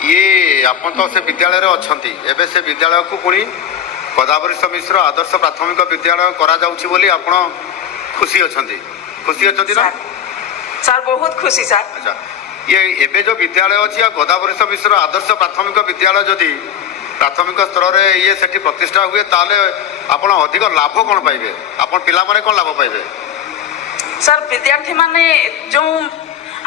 ये आपण तो से विद्यालय अच्छा एवं से विद्यालय को पुणी गदावरिष्ठ मिश्र आदर्श प्राथमिक विद्यालय करा जाउछि बोली आपण खुशी अछंती ना सर बहुत खुशी सर। अच्छा ये एबे जो विद्यालय अच्छी गदावरिष्ठ मिश्र आदर्श प्राथमिक विद्यालय जदि प्राथमिक स्तर में ये सेठी प्रतिष्ठा हुए ताले आपण अधिक लाभ कौन पाइबे आपण पिला माने कौन लाभ पाइबे सर विद्यार्थी माने जो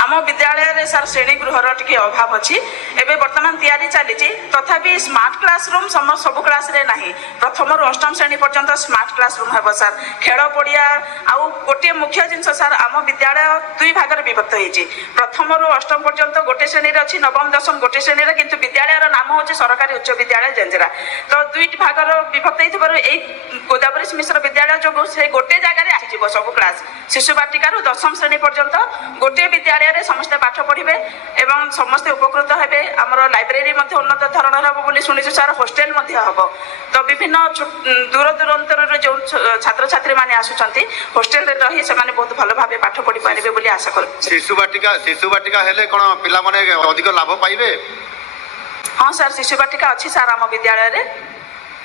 आम विद्यालय सर श्रेणी गृहर टी अभाव अच्छी एवं बर्तमान तैयारी चली तथापि स्मार्ट क्लासरूम सब क्लास रे नहीं प्रथम रु अष्टम श्रेणी पर्यंत स्मार्ट क्लासरूम है सर खेल पड़िया आउ गोटे मुख्य जिनस सर आम विद्यालय दुई भाग विभक्त होती प्रथम रु अष्टम पर्यंत गोटे श्रेणी अच्छी नवम दशम गोटे श्रेणी किंतु विद्यालय नाम हूँ सरकारी उच्च विद्यालय जेंजरा तो दुई भाग विभक्त होती गोदावरी मिश्र विद्यालय जो से गोटे जगह आसीज सब क्लास शिशु बाटिका दशम श्रेणी पर्यंत गोटे विद्यालय समस्ते पाठ पढ़े एवं समस्ते उपकृत हेबे आमर लाइब्रेरी उन्नत धरण हम शुणी सर होस्टेल हम तो विभिन्न दूर दूरांतर जो छात्र छात्री मैंने आसुंच होस्टेल रही से बहुत भल भाव पाठ पढ़ी पारे आशा कर शिशु बाटिका हेले कौन पिला माने अधिक लाभ पाइबे हाँ सर शिशु बाटिका अच्छी सर आम विद्यालय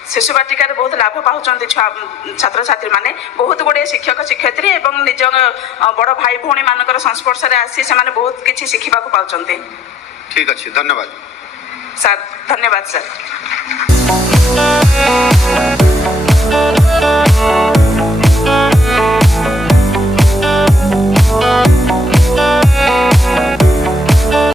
शिशु बाटिकार बहुत लाभ पाँच छात्र छात्री माने बहुत गुड़े शिक्षक शिक्षयित्री एवं निज बड़ भाई भौणी मान संस्पर्श में आसी से बहुत किसी शिखा पाँच। ठीक अच्छे धन्यवाद सर धन्यवाद सर।